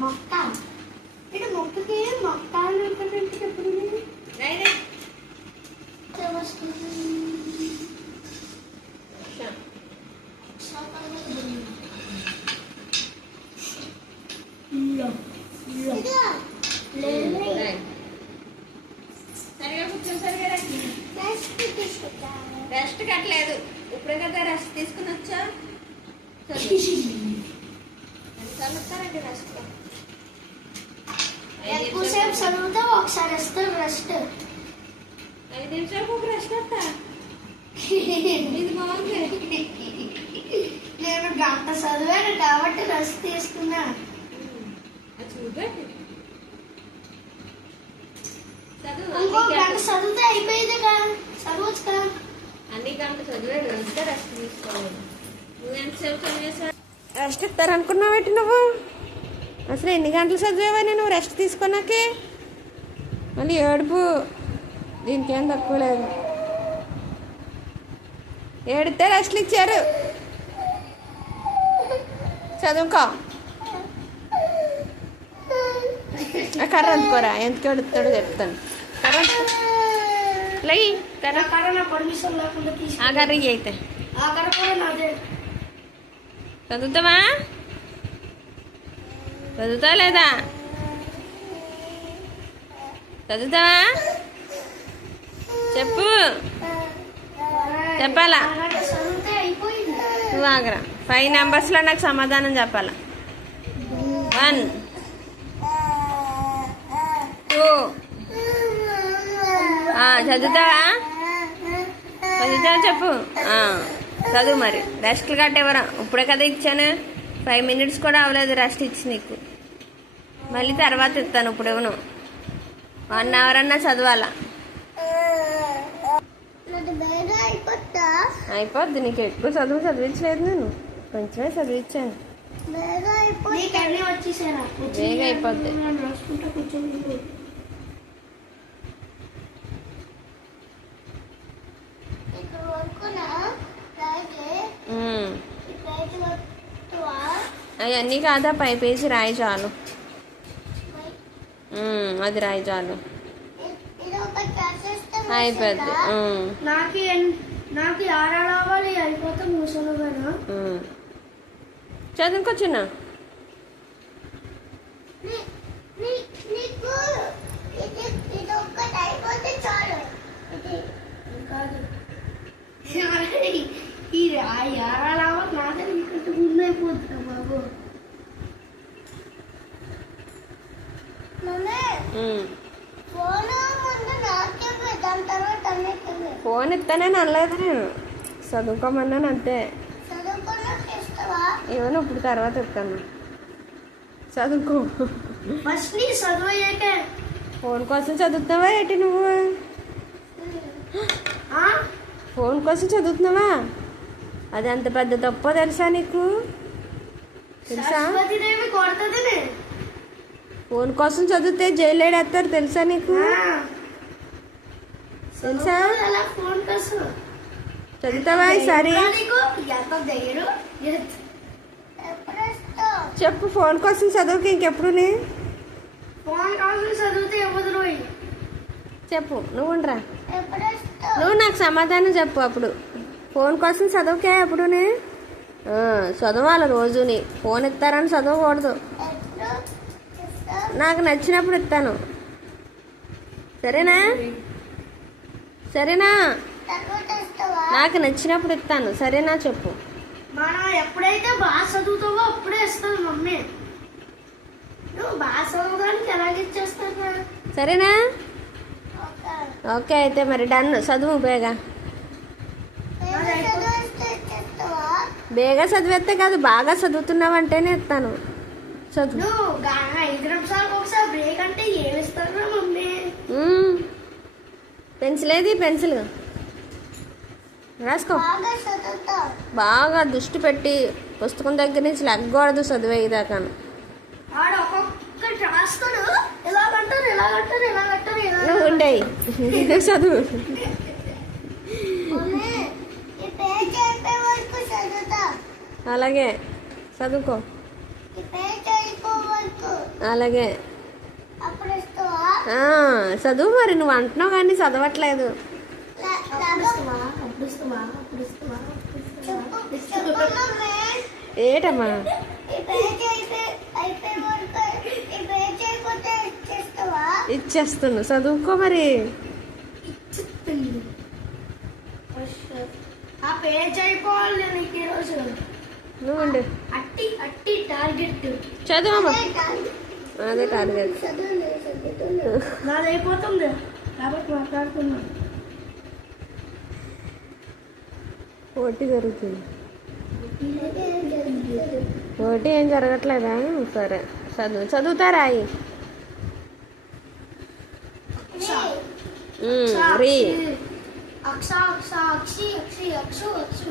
మొక్క? ఇక్కడ మొక్కకి మొక్క ఎప్పుడు రెస్ట్ కట్టలేదు. ఇప్పుడే కదా రెస్ట్ తీసుకుని వచ్చా? వస్తారండి రెస్ట్ ఎక్కువసేపు చదివితే ఒకసారి వస్తారు రెస్ట్ ఐదు నిమిషాలకు ఒక రెస్ట్ వస్తా? ఇది బాగుంది. నేను గంట చదివాను కాబట్టి రెస్ట్ తీసుకున్నా. చూడండి. ఇంకో గంట చదివితే అయిపోయింది కదా. చదవచ్చు కదా. అన్ని గంటలు చదివాడు అంతా రెస్ట్ తీసుకోవాలి. నువ్వు ఎంతసేపు చదివేసా రెస్ట్ ఇస్తారనుకున్నావు నువ్వు? అసలు ఎన్ని గంటలు చదివావని నువ్వు రెస్ట్ తీసుకున్నాకే మళ్ళీ ఏడుపు. దీనికి ఏం తక్కువ లేదు. ఏడితే రెస్ట్లు ఇచ్చారు. చదువుకో. కర్ర అందుకోరా. ఎందుకు ఏడుస్తాడో చెప్తాను. కర్ర. లెయ్యి కర్ర కర్ర అయితే చదువుతావా చదువుతావా లేదా? చదువుతావా చెప్పు. చెప్పాలా? ఆ గంట నువ్వు ఆగరా. ఫైవ్ నెంబర్స్లో నాకు సమాధానం చెప్పాలా? వన్ టూ చదువుతావా? చదువుతావా చెప్పు? చదువు మరి. రెస్ట్లు కట్టేవరా ఇప్పుడే కదా ఇచ్చాను. ఫైవ్ మినిట్స్ కూడా అవ్వలేదు రెస్ట్ ఇచ్చి నీకు. మళ్ళీ తర్వాత ఇస్తాను ఇప్పుడు ఇవ్వను. వన్ అవర్ అన్నా చదవాలా? అయిపోద్ది. నీకు ఎక్కువ చదువు చదివించలేదు నేను. కొంచెమే చదివించాను. బేగా అయిపోద్ది. నేను రాసుకుంటా కూర్చొని ఇక్కడ వరకునా అలాగే ఉమ్. ఈ పేజీ వరకు అవన్నీ కాదా? పై పేజీ రాయి చాలు. అది రాయి చాలు. అయిపోద్ది. ఉమ్, నాకు నాకు ఆరా రావాలి అయిపోతే ముసలుగానా చిన్న నీకు ఇది ఇది ఒక్కటి అయిపోతే చాలు ఇది కాదు ఈ ఆరా రావాలి నాదే నీకంటే ముందు అయిపోతుందా బాబు ఉమ్. ఫోన్ ఇస్తానని అనలేదు నేను. చదువుకోమన్నాను అంతే. ఏమన్నా ఇప్పుడు తర్వాత ఇస్తాను చదువుకో. ఫోన్ కోసం చదువుతున్నావా ఏంటి నువ్వు? ఫోన్ కోసం చదువుతున్నావా? అది అంత పెద్ద తప్పో తెలుసా నీకు? తెలుసా? ఫోన్ కోసం చదివితే జైలు వేస్తారు తెలుసా నీకు? తెలుసా? అలా ఫోన్ కోసం? చదువుతావా ఈసారి? చెప్పు ఫోన్ కోసం చదువుకి ఇంకెప్పుడు చెప్పు నువ్వు ఉండరా? నువ్వు నాకు సమాధానం చెప్పు అప్పుడు. ఫోన్ కోసం చదువుకే అప్పుడునే ఆ, చదవాలి రోజుని. ఫోన్ ఇస్తారని చదవకూడదు. నాకు నచ్చినప్పుడు ఇస్తాను. సరేనా? సరేనా? నాకు నచ్చినప్పుడు ఇస్తాను. సరేనా చెప్పు. మనం ఎప్పుడైతే బాగా చదువుతావో అప్పుడే ఇస్తాను మమ్మీ. నువ్వు బాగా సరేనా? ఓకే. అయితే మరి డన్. చదువు బేగా. బేగా చదివేస్తే కాదు బాగా చదువుతున్నావంటేనే ఇస్తాను. చదువు. నువ్వు గా- ఐదు నిమిషాలకు ఒకసారి బ్రేక్ అంటే ఏమి ఇస్తారా మమ్మీ? మ్మ్. పెన్సిల్ ఏది పెన్సిల్ రాసుకో. బాగా దృష్టి పెట్టి పుస్తకం దగ్గర నుంచి లెగ్గకూడదు ఇలాగంటారు నువ్వు ఇదే చదువు. అలాగే. చదువుకో. అలాగే. చదువు మరి నువ్వు అంటున్నావు కానీ చదవట్లేదు. ఏటమ్మా? ఈ ఇచ్చేస్తున్నా. చదువుకో మరి. ఆ పేజ్ అయిపోవాలి నీకు ఈరోజు. నువ్వు ఉండు అట్టి అట్టి టార్గెట్ చదువమ్మా అదే టార్గెట్ అయిపోతుంది కాబట్టి మాట్లాడుతున్నాను పోటీ జరుగుతుంది పోటీ ఏం జరగట్లేదా సరే చదువు చదువుతారా రీ అక్ష అక్ష అక్షి అక్షి అక్షు అక్షు